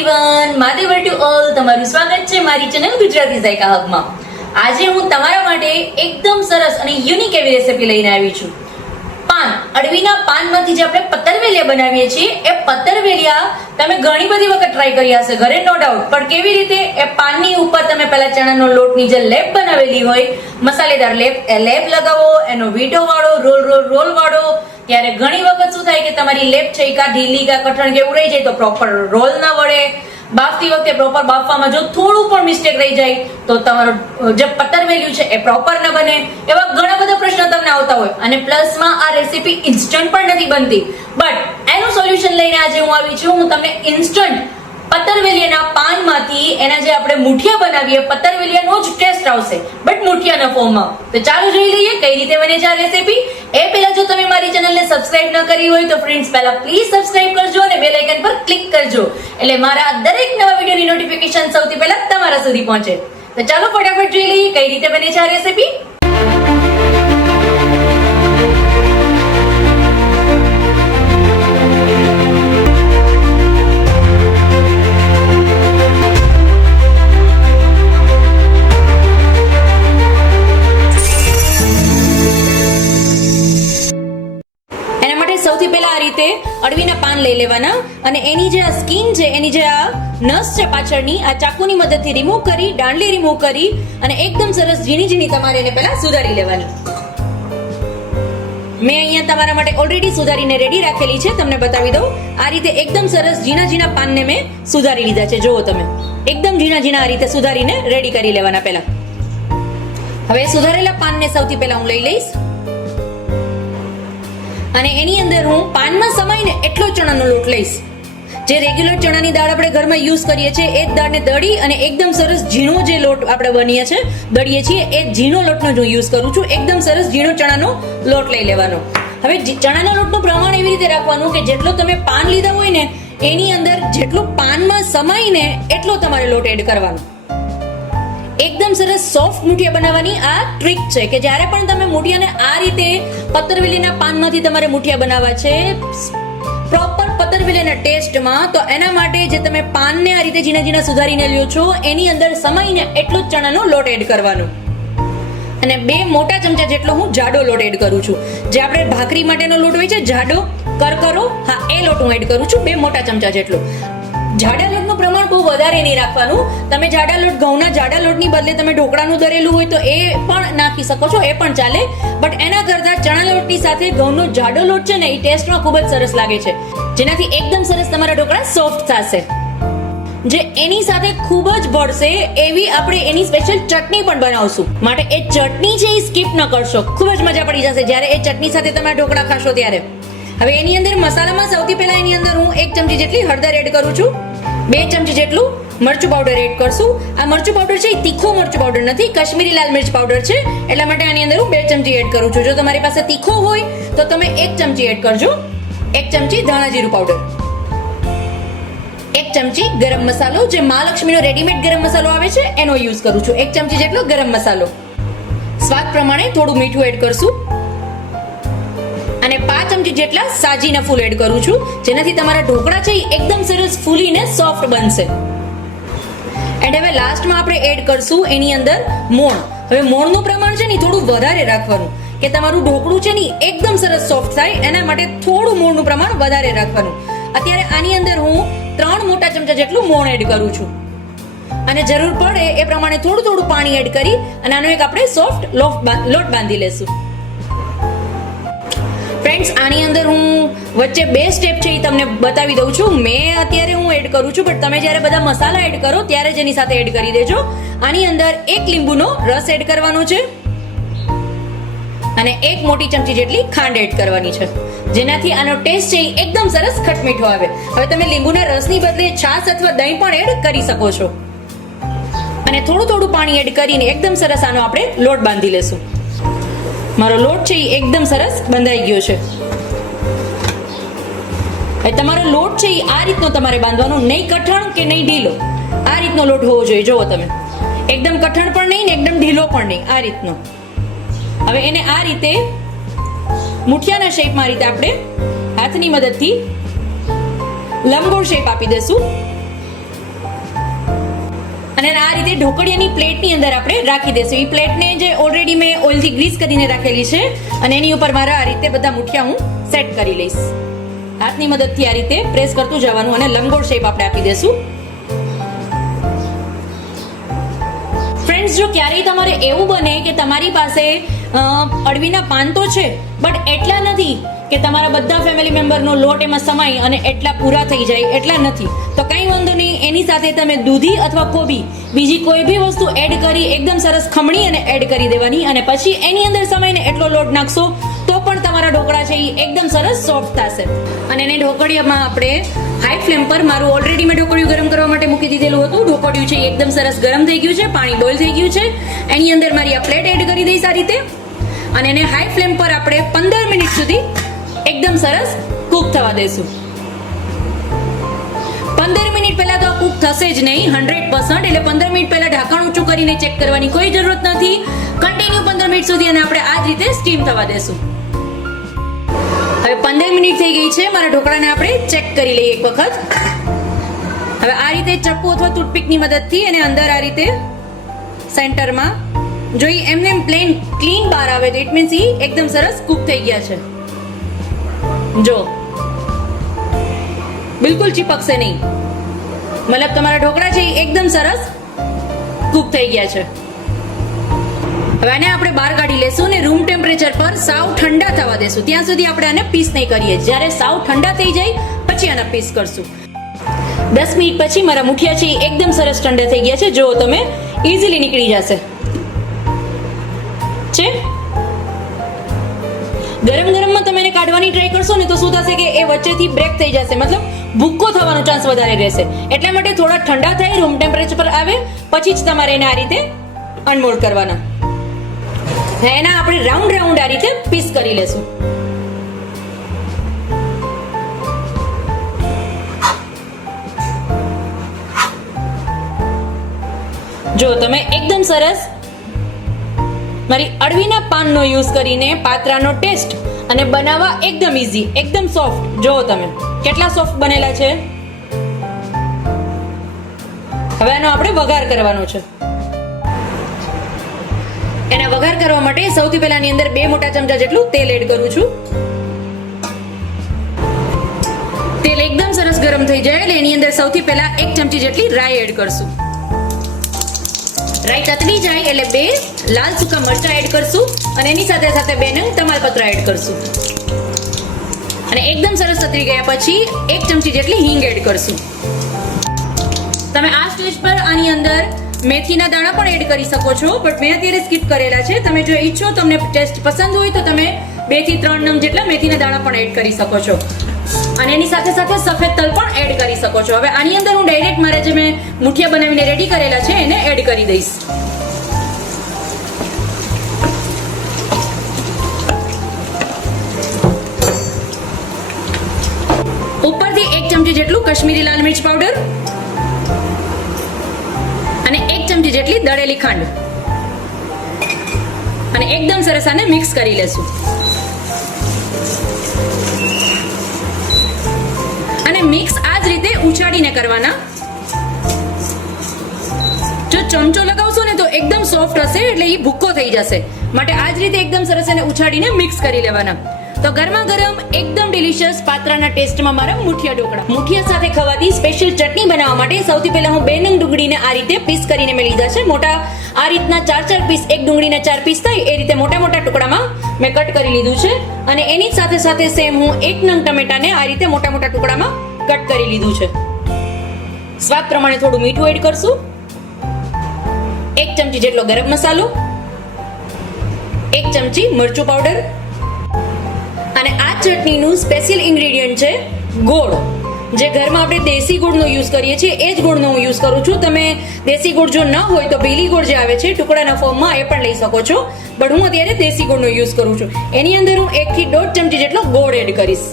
Everyone, માદેવર to all. તમારું સ્વાગત છે મારી ચેનલ ગુજરાતી ઝાયકા હબમાં. આજે હું તમારા માટે એકદમ સરસ અને યુનિક એવી રેસીપી લઈને આવી છું. પાન, અડવીના પાનમાંથી જે આપણે પતરવેલિયા બનાવીએ છીએ એ પતરવેલિયા તમે ઘણી બધી વખત ટ્રાય કર્યા હશે ઘરે, નો ડાઉટ. પણ કેવી રીતે? એ પાનની ઉપર તમે પહેલા ચણાનો લોટની જે લેપ બનાવેલી હોય, મસાલેદાર લેપ, એ લેપ લગાવો, એનો વીંટો વાળો, રોલ વાળો. ત્યારે ઘણી વખત શું થાય કે તમારી લેપ છે કા ઢીલી કા કઠણ કે ઉડાઈ જાય તો પ્રોપર રોલ ના વળે. બાફતી વખતે પ્રોપર બાફવામાં જો થોડું પણ મિસ્ટેક રહી જાય તો તમારો જે પતરવેલિયું છે એ પ્રોપર ન બને. એવા ઘણા બધા પ્રશ્નો તમને આવતા હોય. અને પ્લસમાં આ રેસીપી ઇન્સ્ટન્ટ પણ નથી બનતી, બટ એનું સોલ્યુશન લઈને આજે હું આવી છું. હું તમને ઇન્સ્ટન્ટ પતરવેલિયાના પાનમાંથી એના જે આપણે મુઠિયા બનાવીએ, પતરવેલિયાનો જ ટેસ્ટ આવશે, બટ મુઠિયાના ફોર્મમાં. તો ચાલો જોઈ લઈએ કઈ રીતે બને છે આ રેસીપી. એ પહેલા જો તમે મારી ચેનલને સબસ્ક્રાઇબ ન કરી હોય તો ફ્રેન્ડ્સ પહેલા પ્લીઝ સબસ્ક્રાઇબ કરજો અને બેલ આઇકન પર ક્લિક કરજો, એટલે મારા દરેક નવા વિડિયોની નોટિફિકેશન સૌથી પહેલા તમારા સુધી પહોંચે. તો ચાલો ફટાફટ જોઈ લઈએ કઈ રીતે બને છે આ રેસીપી. સૌથી પહેલા આ રીતે અડવીના પાન લઈ લેવાના અને એની જે આ સ્કિન છે, એની જે આ નસ છે પાછળની, આ ચાકુની મદદથી રિમૂવ કરી, દાંડલી રિમૂવ કરી અને એકદમ સરસ ઝીણી ઝીણી તમારે એને પહેલા સુધારી લેવાની. મેં અહીંયા તમારા માટે ઓલરેડી સુધારીને રેડી રાખેલી છે, તમને બતાવી દઉં. આ રીતે એકદમ સરસ ઝીણા ઝીણા પાનને મેં સુધારી લીધા છે. જુઓ તમે, એકદમ ઝીણા ઝીણા આ રીતે સુધારીને રેડી કરી લેવાના પહેલા. હવે સુધારેલા પાનને સૌથી પહેલા હું લઈ લઈશ અને એની અંદર હું પાનમાં સમાઈને એટલો ચણાનો લોટ લઈશ. જે રેગ્યુલર ચણાની દાળ આપણે ઘરમાં યુઝ કરીએ છીએ એ જ દાળને દળી અને એકદમ સરસ ઝીણો જે લોટ આપણે બનીએ છીએ, દળીએ છીએ, એ ઝીણો લોટનો હું યુઝ કરું છું. એકદમ સરસ ઝીણો ચણાનો લોટ લઈ લેવાનો. હવે ચણાના લોટનું પ્રમાણ એવી રીતે રાખવાનું કે જેટલો તમે પાન લીધા હોય ને એની અંદર જેટલું પાનમાં સમાઈને એટલો તમારે લોટ એડ કરવાનો. એકદમ સરસ સોફ્ટ મુઠિયા બનાવવાની આ ટ્રીક છે કે જ્યારે પણ તમે મુઠિયાને આ રીતે પતરવેલીના પાનમાંથી તમારે મુઠિયા બનાવવા છે પ્રોપર પતરવેલીના ટેસ્ટમાં, તો એના માટે જે તમે પાનને આ રીતે ઝીણા ઝીણા સુધારીને લ્યો છો એની અંદર સમાઈને એટલો જ ચણાનો લોટ એડ કરવાનો. અને 2 મોટા ચમચા જેટલો હું જાડો લોટ એડ કરું છું. જે આપણે ભાખરી માટેનો લોટ હોય છે જાડો, કરકરો, હા એ લોટ હું એડ કરું છું 2 મોટા ચમચા જેટલો. જાડા લોટનું પ્રમાણ બહુ વધારે નહીં રાખવાનું. તમે જાડા લોટ, ઘઉંના જાડા લોટની બદલે તમે ઢોકળાનું દરેલું હોય તો એ પણ નાખી શકો છો, એ પણ ચાલે. બટ એના કરતા ચણા લોટની સાથે ઘઉંનો જાડો લોટ છે ને એ ટેસ્ટમાં ખૂબ જ સરસ લાગે છે, જેનાથી એકદમ સરસ તમારા ઢોકળા સોફ્ટ થશે. જે એની સાથે ખૂબ જ ભળશે એવી આપણે એની સ્પેશિયલ ચટણી પણ બનાવશું. માટે એ ચટણી છે એ સ્કીપ ન કરશો, ખૂબ જ મજા પડી જશે જ્યારે એ ચટણી સાથે તમે ઢોકળા ખાશો ત્યારે. હવે એની અંદર મસાલામાં સૌથી પહેલા એની અંદર હું 1 ચમચી જેટલી હળદર એડ કરું છું. 2 ચમચી જેટલું મરચું પાવડર એડ કરશું. આ મરચું પાવડર છે એ તીખો મરચું પાવડર નથી, કાશ્મીરી લાલ મિર્ચ પાવડર છે, એટલા માટે આની અંદર હું 2 ચમચી એડ કરું છું. જો તમારી પાસે તીખો હોય તો તમે 1 ચમચી એડ કરજો. 1 ચમચી ધાણા જીરું પાવડર, 1 ચમચી ગરમ મસાલો, જે મહાલક્ષ્મીનો રેડીમેડ ગરમ મસાલો આવે છે એનો યુઝ કરું છું. 1 ચમચી જેટલો ગરમ મસાલો. સ્વાદ પ્રમાણે થોડું મીઠું એડ કરશું અને 5 ચમચી જેટલા સાજીના ફૂલ એડ કરું છું, જેનાથી તમારા ઢોકળા છે એ એકદમ સરસ ફૂલીને સોફ્ટ બનશે. એન્ડ હવે લાસ્ટમાં આપણે એડ કરશું એની અંદર મોણ. હવે મોણનું પ્રમાણ છે ને થોડું વધારે રાખવાનું કે તમારું ઢોકળું છે ને એકદમ સરસ સોફ્ટ થાય, એના માટે થોડું મોણનું પ્રમાણ વધારે રાખવાનું. અત્યારે આની અંદર હું 3 મોટા ચમચા જેટલું મોણ એડ કરું છું અને જરૂર પડે એ પ્રમાણે થોડું થોડું પાણી એડ કરી અને આનો એક આપણે સોફ્ટ લોટ બાંધી લેશું. ફ્રેન્ડ્સ, આની અંદર હું વચ્ચે 2 સ્ટેપ છે એ તમને બતાવી દઉં છું. મેં અત્યારે હું એડ કરું છું, બટ તમે જ્યારે બધા મસાલા એડ કરો ત્યારે જ એની સાથે એડ કરી દેજો. આની અંદર 1 લીંબુનો રસ એડ કરવાનો છે અને 1 મોટી ચમચી જેટલી ખાંડ એડ કરવાની છે, જેનાથી આનો ટેસ્ટ છે એ એકદમ સરસ ખટમીઠો આવે. હવે તમે લીંબુના રસની બદલે છાશ અથવા દહીં પણ એડ કરી શકો છો અને થોડું થોડું પાણી એડ કરીને એકદમ સરસ આનો આપણે લોટ બાંધી લેશું. મારો લોટ છે એ એકદમ સરસ બંધાઈ ગયો છે. હવે તમારો લોટ છે એ આ રીતનો તમારે બાંધવાનો, નહીં કઠણ કે નહીં ઢીલો, આ રીતનો લોટ હોવો જોઈએ. જુઓ તમે, એકદમ કઠણ પણ નહીં ને એકદમ ઢીલો પણ નહીં, આ રીતનો. હવે એને આ રીતે મુઠિયાના શેપમાં રીતે આપણે હાથની મદદથી લંબગોળ શેપ આપી દેશું અને આ રીતે ઢોકળિયાની પ્લેટની અંદર આપણે રાખી દઈશું. એ પ્લેટને જે ઓલરેડી મેં ઓઇલથી ગ્રીસ કરીને રાખેલી છે અને એની ઉપર મારા આ રીતે બધા મુઠિયા હું સેટ કરી લઈશ. હાથની મદદથી આ રીતે પ્રેસ કરતું જવાનું અને લંબગોળ શેપ આપણે આપી દઈશું. ફ્રેન્ડ્સ, જો ક્યારેય તમારે એવું બને કે તમારી પાસે અળવીના પાન તો છે બટ એટલા નથી કે તમારા બધા ફેમિલી મેમ્બરનો લોટ એમાં સમાય અને એટલા પૂરા થઈ જાય, એટલા નથી, તો કંઈ વાંધો નહીં. એની સાથે તમે દૂધી અથવા કોબી બીજી કોઈ બી વસ્તુ એડ કરી એકદમ સરસ ખમણી અને એડ કરી દેવાની અને પછી એની અંદર સમાઈને એટલો લોટ નાખશો તો પણ તમારા ઢોકળા છે એ એકદમ સરસ સોફ્ટ થશે. અને એને ઢોકળિયામાં આપણે હાઈ ફ્લેમ પર, મારું ઓલરેડી મેં ઢોકળિયું ગરમ કરવા માટે મૂકી દીધેલું હતું. ઢોકળિયું છે એકદમ સરસ ગરમ થઈ ગયું છે, પાણી બોઇલ થઈ ગયું છે. એની અંદર મારી આ પ્લેટ એડ કરી દઈશ આ રીતે અને એને હાઈ ફ્લેમ પર આપણે 15 મિનિટ સુધી એકદમ સરસ કુક થવા દેશું. 15 મિનિટ પહેલા તો કુક થશે જ નહીં 100%, એટલે 15 મિનિટ પહેલા ઢાંકણ ઊંચું કરીને ચેક કરવાની કોઈ જરૂરત નથી. કન્ટિન્યુ 15 મિનિટ સુધી અને આપણે આ જ રીતે સ્ટીમ થવા દેશું. હવે 15 મિનિટ થઈ ગઈ છે. મારા ઢોકળાને આપણે ચેક કરી લઈએ એક વખત. હવે આ રીતે ચપ્પુ અથવા ટૂથપીકની મદદથી અને અંદર આ રીતે સેન્ટરમાં જોઈ એમને પ્લેન ક્લીન બહાર આવે તો ઇટ મીન્સ એકદમ સરસ કુક થઈ ગયા છે. જો બિલકુલ ચીપકશે નહીં, મતલબ તમારા ઢોકળા છે એકદમ સરસ કુક થઈ ગયા છે. હવે આને આપણે બહાર કાઢી લેશું અને રૂમ ટેમ્પરેચર પર સાવ ઠંડા થવા દેશું. ત્યાં સુધી આપણે આને પીસ નહીં કરીએ. જ્યારે સાવ ઠંડા થઈ જાય પછી આને પીસ કરશું. 10 મિનિટ પછી મારા મુઠિયા છે એકદમ સરસ ઠંડા થઈ ગયા છે. જો તમે ઇઝીલી નીકળી જશે છે. ગરમ ગરમમાં તમે એને કાઢવાની ટ્રાય કરશો ને તો શું થશે કે એ વચ્ચેથી બ્રેક થઈ જશે, મતલબ ભૂક્કો થવાનો ચાન્સ વધારે રહેશે. એટલા માટે થોડા ઠંડા થાય, રૂમ ટેમ્પરેચર પર આવે પછી જ તમારે એને આ રીતે અનમોલ્ડ કરવાના. એના આપણે રાઉન્ડ રાઉન્ડ આ રીતે પીસ કરી લેશું. જો તમે એકદમ સરસ મારી અળવીના પાનનો યુઝ કરીને પાત્રાનો ટેસ્ટ અને બનાવવા એકદમ ઈઝી, એકદમ સોફ્ટ. જો તમે કેટલા સોફ્ટ બનેલા છે. હવે આનો આપણે વઘાર કરવાનો છે. એના વઘાર કરવા માટે સૌથી પહેલા આની અંદર 2 મોટા ચમચા જેટલું તેલ એડ કરું છું. તેલ એકદમ સરસ ગરમ થઈ જાય એટલે એની અંદર સૌથી પહેલા 1 ચમચી જેટલી રાઈ એડ કરશું. રાઈ તતડી જાય એટલે 2 લાલ સૂકા મરચા એડ કરશું અને એની સાથે સાથે 2 નંગ તમાલપત્ર એડ કરશું. અને એકદમ સરસ તતરી ગયા પછી 1 ચમચી જેટલી હિંગ એડ કરશું. તમે આ સ્ટેજ પર આની અંદર મેથીના દાણા પણ એડ કરી શકો છો, બટ મેં અત્યારે સ્કીપ કરેલા છે. તમે જો ઈચ્છો, તમને ટેસ્ટ પસંદ હોય તો તમે 2 થી 3 નંગ જેટલા મેથીના દાણા પણ એડ કરી શકો છો અને એની સાથે સાથે સફેદ તલ પણ એડ કરી શકો છો. હવે આની અંદર હું ડાયરેક્ટ મારે જે મેં મુઠિયા બનાવીને રેડી કરેલા છે એને એડ કરી દઈશ. ઉપરથી 1 ચમચી જેટલું કશ્મીરી લાલ મિર્ચ પાવડર અને 1 ચમચી જેટલી દળેલી ખાંડ અને એકદમ સરસ આને મિક્સ કરી લેશું. અને મિક્સ આ જ રીતે ઉછાળીને કરવાના. જો ચમચો લગાવશો ને તો એકદમ સોફ્ટ હશે એટલે એ ભૂક્કો થઈ જશે. માટે આ જ રીતે એકદમ સરસ એને ઉછાળીને મિક્સ કરી લેવાના. તો ગરમા ગરમ એકદમ ડિલિશિયસ પાત્રાના ટેસ્ટમાં મારા મુઠિયા ઢોકળા. મુઠિયા સાથે ખવાતી સ્પેશિયલ ચટણી બનાવવા માટે સૌથી પહેલા હું 2 નંગ ડુંગળીને આ રીતે પીસ કરીને મેં લીધા છે. મોટા આ રીતના 4 પીસ, એક ડુંગળીના 4 પીસ થાય એ રીતે મોટા મોટા ટુકડામાં મેં કટ કરી લીધું છે. અને એની સાથે સાથે સેમ હું 1 નંગ ટમેટાને આ રીતે મોટા મોટા ટુકડામાં કટ કરી લીધું છે. સ્વાદ પ્રમાણે થોડું મીઠું એડ કરશું, 1 ચમચી જેટલો ગરમ મસાલો, 1 ચમચી મરચું પાવડર અને આ ચટણીનું સ્પેશિયલ ઇન્ગ્રેડિયન્ટ છે ગોળ. જે ઘરમાં આપણે દેશી ગોળનો યુઝ કરીએ છીએ એ જ ગોળનો હું યુઝ કરું છું. તમે દેશી ગોળ જો ન હોય તો ભીલી ગોળ જે આવે છે ટુકડાના ફોર્મમાં એ પણ લઈ શકો છો, બટ હું અત્યારે દેશી ગોળનો યુઝ કરું છું. એની અંદર હું 1 થી 1.5 ચમચી જેટલો ગોળ એડ કરીશ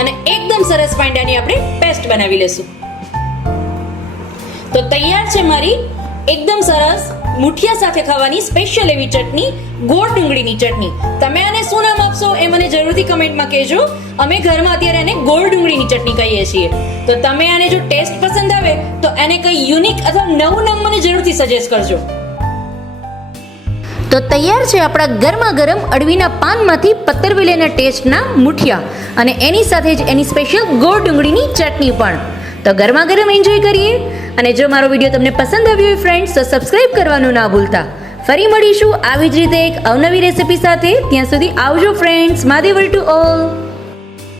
અને એકદમ સરસ પાંડાની આપણે પેસ્ટ બનાવી લેશું. તો તૈયાર છે મારી એકદમ સરસ મુઠિયા સાથે ખાવાની સ્પેશિયલ એવી ચટણી ગોળ ડુંગળીની ચટણી. તમે આને શું નામ આપશો એ મને જરૂરથી કમેન્ટમાં કહેજો. અમે ઘરમાં અત્યારે એને ગોળ ડુંગળીની ચટણી કહીએ છીએ. તો તમે આને જો ટેસ્ટ પસંદ આવે તો એને કંઈ યુનિક અથવા નવું નામ મને જરૂરથી સજેસ્ટ કરજો. તો તૈયાર છે આપણા ગરમા ગરમ અળવીના પાનમાંથી પત્તરવેલીના ટેસ્ટના મુઠિયા અને એની સાથે જ એની સ્પેશિયલ ગોળ ડુંગળીની ચટણી પણ. તો ગરમા ગરમ એન્જોય કરીએ. અને જો મારો વિડીયો તમને પસંદ આવ્યો હોય ફ્રેન્ડ્સ તો સબસ્ક્રાઇબ કરવાનું ના ભૂલતા. ફરી મળીશું આવી જ રીતે એક અવનવી રેસિપી સાથે. ત્યાં સુધી આવજો ફ્રેન્ડ્સ. મહાદેવર to all.